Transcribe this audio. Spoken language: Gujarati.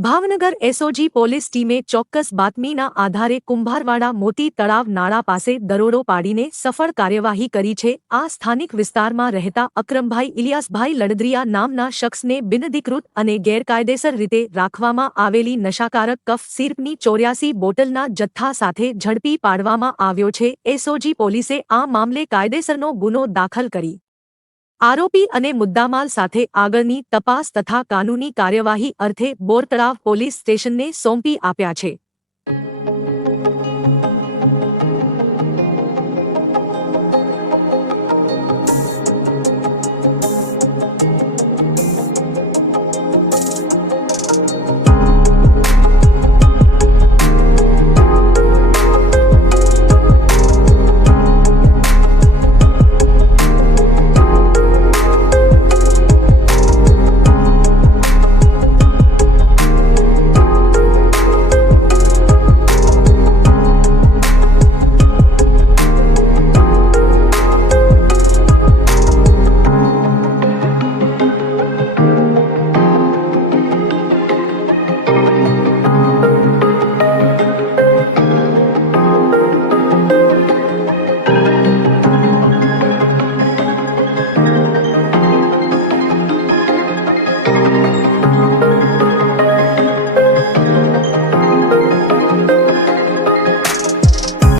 ભાવનગર એસઓજી પોલીસ ટીમે ચોક્કસ બાતમીના આધારે કુંભારવાડા મોતી તળાવ નાળા પાસે દરોડો પાડીને સફળ કાર્યવાહી કરી છે। આ સ્થાનિક વિસ્તારમાં રહેતા અકરમભાઈ ઇલિયાસભાઈ લડદ્રિયા નામના શખ્સને બિનઅધિકૃત અને ગેરકાયદેસર રીતે રાખવામાં આવેલી નશાકારક કફ સિરપની 84 બોટલના જથ્થા સાથે ઝડપી પાડવામાં આવ્યો છે। એસઓજી પોલીસે આ મામલે કાયદેસરનો ગુનો દાખલ કરી આરોપી અને મુદ્દામાલ સાથે આગળની તપાસ તથા કાનૂની કાર્યવાહી અર્થે બોરતળાવ પોલીસ સ્ટેશનને સોંપી આપ્યા છે।